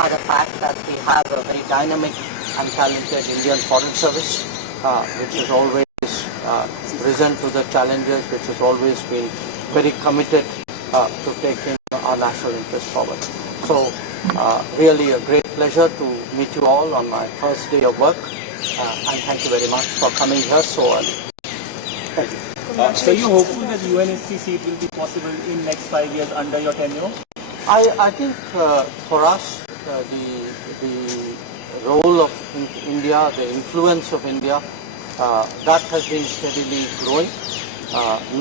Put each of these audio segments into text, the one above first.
by the fact that we have a very dynamic and talented Indian Foreign Service, which has always risen to the challenges, which has always been very committed to taking our national interest forward. So, really a great pleasure to meet you all on my first day of work, and thank you very much for coming here so early. Thank you. So you hopeful that UNSC seat will be possible in next 5 years under your tenure? I think for us the role of India, the influence of India, that has been steadily growing.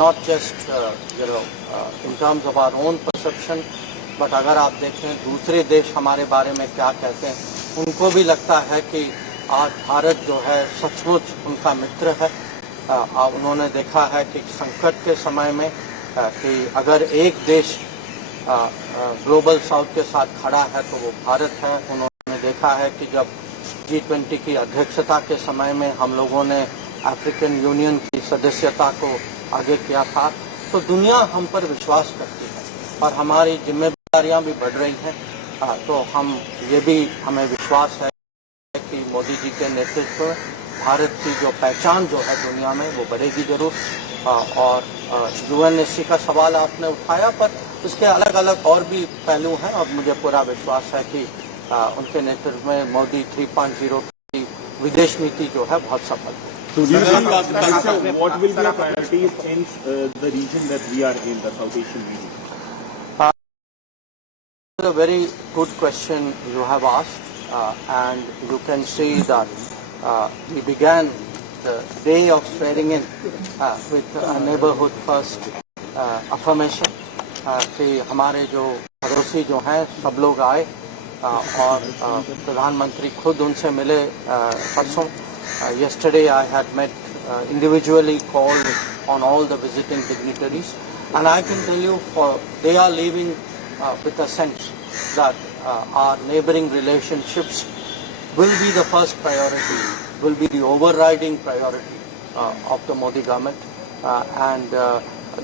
Not just in terms of our own perception, but अगर आप देखें दूसरे देश हमारे बारे में क्या कहते हैं, उनको भी लगता है कि आज भारत जो है सचमुच उनका मित्र है। उन्होंने देखा है कि संकट के समय में कि अगर एक देश ग्लोबल साउथ के साथ खड़ा है तो वो भारत है। उन्होंने देखा है कि जब G20 की अध्यक्षता के समय में हम लोगों ने अफ्रीकन यूनियन की सदस्यता को आगे किया था, तो दुनिया हम पर विश्वास करती है और हमारी जिम्मेदारियां भी बढ़ रही हैं। तो हमें विश्वास है कि मोदी जी के नेतृत्व में भारत की जो पहचान जो है दुनिया में वो बढ़ेगी जरूर। और UNSC का सवाल आपने उठाया, पर उसके अलग अलग और भी पहलू हैं और मुझे पूरा विश्वास है कि उनके नेतृत्व में मोदी 3.0 की विदेश नीति जो है बहुत सफल है। So do you think what will be your priorities in the region that we are in, the South Asian region? A very good question you have asked, and you can see that we began the day of swearing in with a neighborhood first affirmation कि हमारे जो पड़ोसी जो हैं सब लोग आए और प्रधानमंत्री खुद उनसे मिले परसों। Yesterday I had met individually called on all the visiting dignitaries, and I can tell you they are leaving with a sense that our neighboring relationships will be the first priority, will be the overriding priority of the Modi government, and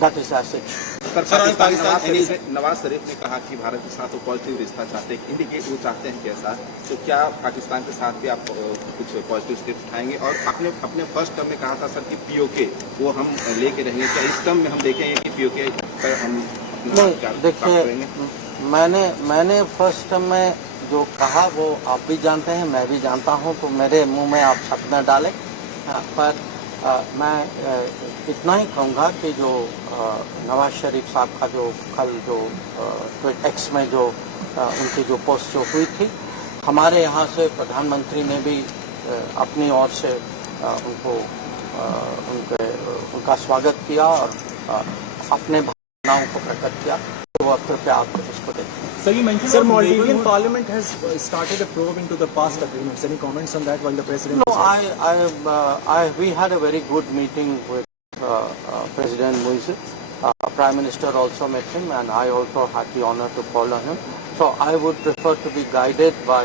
that is as it should. Nawaz Sharif ने कहा कि भारत के साथ वो positive रिश्ता चाहते हैं, indicate वो चाहते हैं कैसा, तो क्या पाकिस्तान के साथ भी आप कुछ पॉजिटिव स्टेप उठाएंगे? और आपने अपने फर्स्ट टर्म में कहा था सर कि POK वो हम लेके रहेंगे, क्या इस टर्म में हम देखेंगे कि POK पर हम देखिए, मैंने फर्स्ट टर्म में जो कहा वो आप भी जानते हैं, मैं भी जानता हूँ, तो मेरे मुंह में आप शब्द न डालें। पर मैं इतना ही कहूँगा कि जो नवाज शरीफ साहब का जो कल जो X में जो उनकी जो पोस्ट जो हुई थी, हमारे यहाँ से प्रधानमंत्री ने भी अपनी ओर से उनका स्वागत किया और अपने भावनाओं को प्रकट किया। तो अब कृपया आप उसको देखें। So you mentioned that Maldivian Parliament has started a probe into the past agreements. Any comments on that while the president? No, we had a very good meeting with President Moise. Prime Minister also met him, and I also had the honor to follow him. So I would prefer to be guided by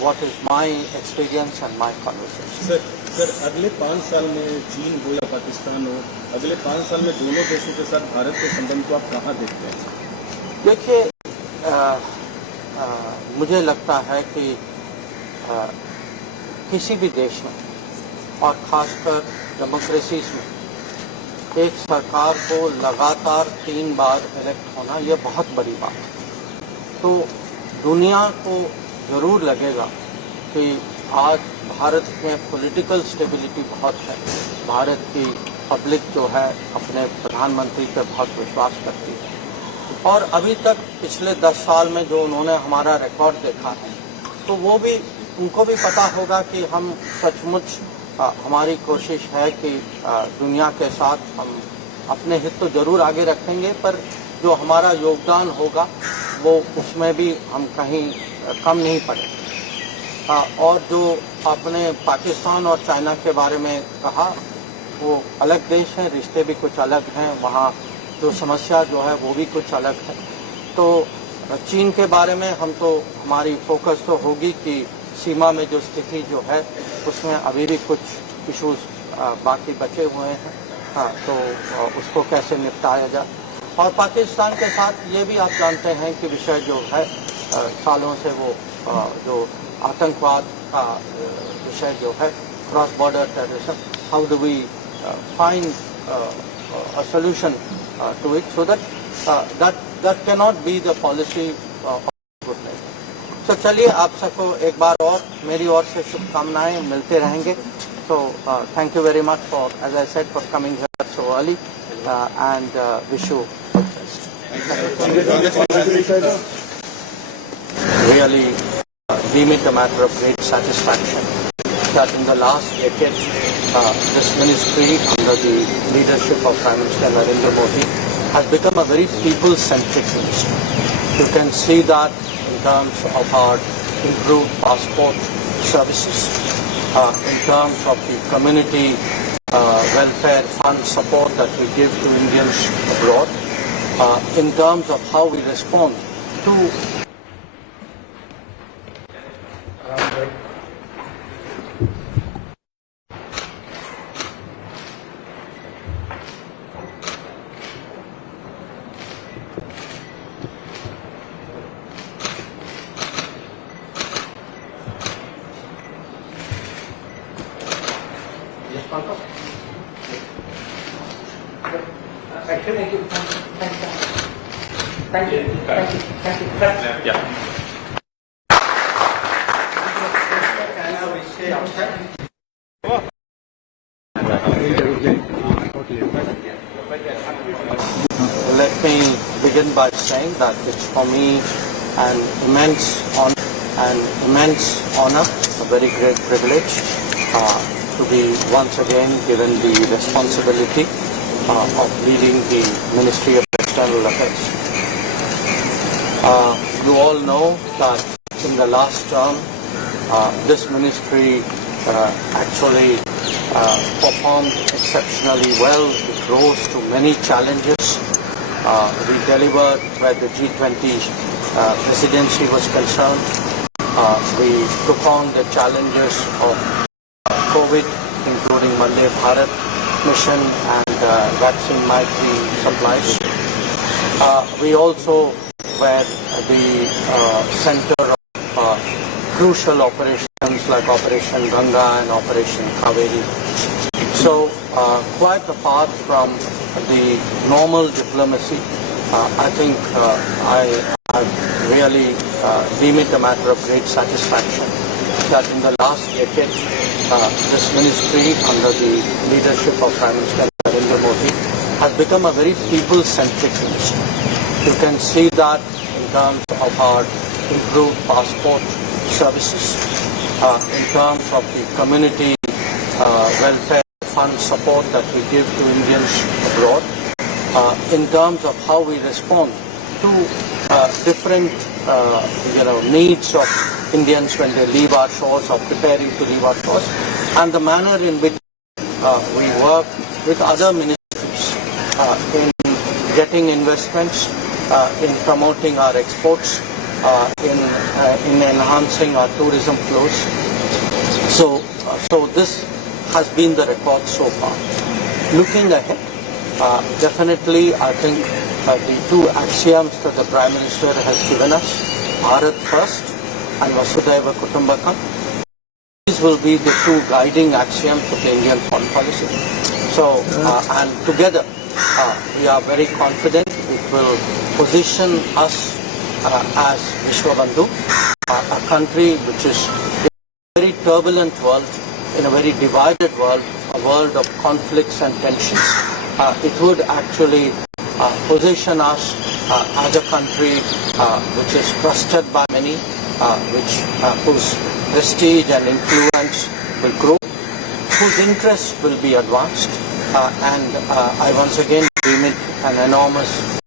what is my experience and my conversation. Sir अगले 5 साल में चीन हो या पाकिस्तान हो, अगले 5 साल में दोनों देशों के साथ भारत के संबंध को आप कहाँ देखते हैं? देखिए, मुझे लगता है कि किसी भी देश में और खासकर डेमोक्रेसीज में एक सरकार को लगातार 3 बार इलेक्ट होना यह बहुत बड़ी बात है। तो दुनिया को जरूर लगेगा कि आज भारत में पॉलिटिकल स्टेबिलिटी बहुत है, भारत की पब्लिक जो है अपने प्रधानमंत्री पर बहुत विश्वास करती है, और अभी तक पिछले 10 साल में जो उन्होंने हमारा रिकॉर्ड देखा है, तो वो भी उनको भी पता होगा कि हम सचमुच हमारी कोशिश है कि दुनिया के साथ हम अपने हित तो जरूर आगे रखेंगे, पर जो हमारा योगदान होगा वो उसमें भी हम कहीं कम नहीं पड़े। और जो आपने पाकिस्तान और चाइना के बारे में कहा, वो अलग देश हैं, रिश्ते भी कुछ अलग हैं, वहाँ जो समस्या जो है वो भी कुछ अलग है। तो चीन के बारे में हमारी फोकस तो होगी कि सीमा में जो स्थिति जो है उसमें अभी भी कुछ इश्यूज बाकी बचे हुए हैं, तो उसको कैसे निपटाया जाए। और पाकिस्तान के साथ ये भी आप जानते हैं कि विषय जो है सालों से वो जो आतंकवाद का विषय जो है, cross border terrorism, how do we find a solution to it, so that that cannot be the policy of goodness. So चलिए आप सबको एक बार और मेरी ओर से शुभकामनाएं, मिलते रहेंगे. So thank you very much for, as I said, for coming here so early and wish you all the best. Really deem it a matter of great satisfaction that in the last decade this ministry under the leadership of Prime Minister Narendra Modi has become a very people-centric ministry. You can see that in terms of our improved passport services, in terms of the community welfare fund support that we give to Indians abroad, in terms of how we respond to Let me begin by saying that it's for me an immense honor, a very great privilege to be once again given the responsibility of leading the Ministry of External Affairs. You all know that in the last term, this ministry actually performed exceptionally well. It rose to many challenges. We delivered where the G20 presidency was concerned. We took on the challenges of COVID, including Vande Bharat mission and vaccine Maitri supplies. We also were the center of crucial operations like Operation Ganga and Operation Kaveri. So, quite apart from the normal diplomacy, I think I really deem it a matter of great satisfaction that in the last decade, this ministry under the leadership of Prime Minister Narendra Modi has become a very people-centric ministry. You can see that in terms of our improved passport services, in terms of the community welfare fund support that we give to Indians abroad, in terms of how we respond to different needs of Indians when they leave our shores or preparing to leave our shores, and the manner in which we work with other ministries in getting investments, in promoting our exports, in enhancing our tourism flows. So this has been the record so far. Looking ahead, definitely I think the two axioms that the Prime Minister has given us, Bharat First and Vasudhaiva Kutumbakam, these will be the two guiding axioms of the Indian foreign policy. So, and together we are very confident it will position us as Vishwabandhu, a country which is in a very turbulent world, in a very divided world, a world of conflicts and tensions. It would actually position us as a country which is trusted by many, whose prestige and influence will grow, whose interests will be advanced, and I once again deem it an enormous